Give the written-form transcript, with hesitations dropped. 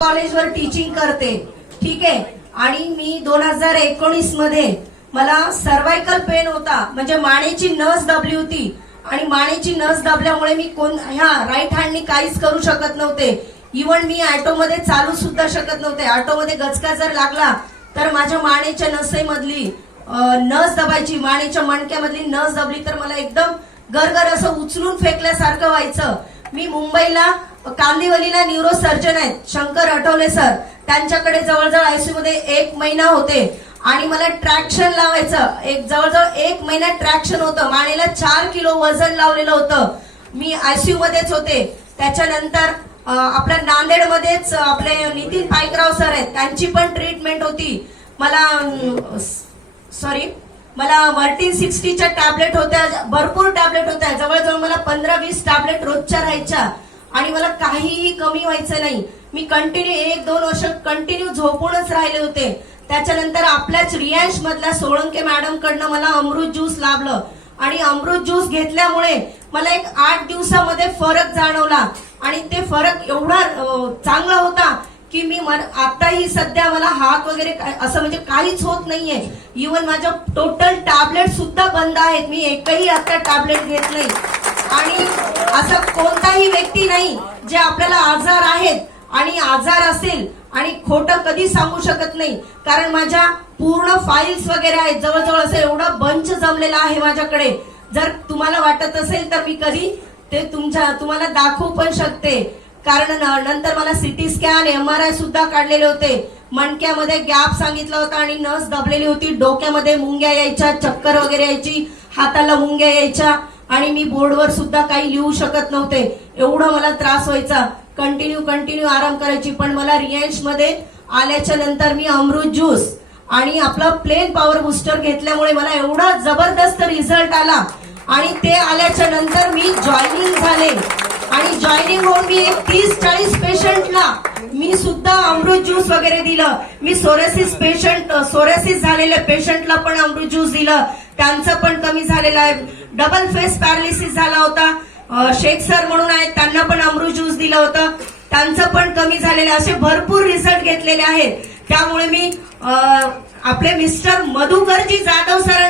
कॉलेजवर teaching करते, ठीक आहे। आणि मी 2019 मध्ये मला सर्वायकल पेन होता, म्हणजे मानेची नस दबली होती आणि मानेची नस दबल्यामुळे मी ह्या राईट हँडनी काहीच करू शकत नव्हते। इव्हन मी ऑटोमध्ये चालू सुद्धा शकत नव्हते। ऑटोमध्ये गचका जर लागला तर माझ्या मानेच्या नसेमधली नस दबायची, मानेच्या मणक्यामधली नस दबली तर मला एकदम गरगर असं उचलून फेकल्यासारखं व्हायचं। मी मुंबईला कांदिवलीला न्यूरो सर्जन आहेत शंकर आठवले सर, त्यांच्याकडे जवळजवळ आयसीयू मध्ये 1 महिना होते आणि मला ट्रॅक्शन लावायचं, जवळजवळ 1 महिना ट्रॅक्शन होतं। मानेला 4 किलो वजन लावलेलं होतं। मी आयसीयू मध्येच होते। त्याच्यानंतर आपल्या नांदेडमध्येच आपले नितीन पाईकराव सर आहेत, त्यांची पण ट्रीटमेंट होती। मला वर्टीन 60च्या टॅबलेट होत्या, भरपूर टॅबलेट होत्या, जवळजवळ मला 15-20 टॅबलेट रोजच्या राहायच्या आणि मला काहीही कमी व्हायचं नाही। मी कंटिन्यू 1-2 वर्ष कंटिन्यू झोपूनच राहिले होते। त्याच्यानंतर आपल्याच रियांश मधल्या सोळंके मॅडम कडनं मला अमृत ज्यूस लाभलं आणि अमृत ज्यूस घेतल्यामुळे मला एक 8 दिवसामध्ये फरक जाणवला आणि ते फरक एवढा चांगला होता की मी आताही सध्या मला हात वगैरे असं म्हणजे काहीच होत नाहीये। इव्हन माझ्या टोटल टॅबलेट सुद्धा बंद आहेत, मी एकही आता टॅबलेट घेत नाही। आणि असं कोणताही व्यक्ती नाही जे आपल्याला आजार आहेत आणि आजार असेल आणि खोटं कधी सांगू शकत नाही, कारण माझ्या पूर्ण फाईल्स वगैरे आहेत, जवळजवळ असं एवढा बंच जमलेला आहे माझ्याकडे। जर तुम्हाला वाटत असेल तर मी कधी ते तुम्हाला दाखवू पण शकते, कारण नंतर मला सिटी स्कॅन MRI सुद्धा काढलेले होते। मणक्यामध्ये गॅप सांगितला होता आणि नस दबलेली होती, डोक्यामध्ये मुंग्या यायच्या, चक्कर वगैरे यायची, हाताला मुंग्या यायच्या आणि मी बोर्डवर सुद्धा काही लिहू शकत नव्हते, एवढा मला त्रास व्हायचा। कंटिन्यू आराम करायची। पण मला रियांश मध्ये आल्याच्या नंतर मी अमृत ज्यूस आणि आपला प्लेन पॉवर बुस्टर घेतल्यामुळे मला एवढा जबरदस्त रिझल्ट आला आणि ते आल्याच्या नंतर मी जॉईनिंग झाले आणि जॉईनिंग होऊन मी 30-40 पेशंटला मी सुद्धा अमृत ज्यूस वगैरे दिलं। मी सोरेसिस झालेल्या पेशंटला पण अमृत ज्यूस दिलं, त्यांचं पण कमी झालेलं आहे। डबल फेस पॅरालिसिस झाला होता, शेख सर म्हणून आहेत, त्यांना पण अमृत ज्यूस दिलं होतं, त्यांचं पण कमी झालेलं। असे भरपूर रिझल्ट घेतलेले आहेत। त्यामुळे मी आपले मिस्टर मधुकरजी जाधव सरांना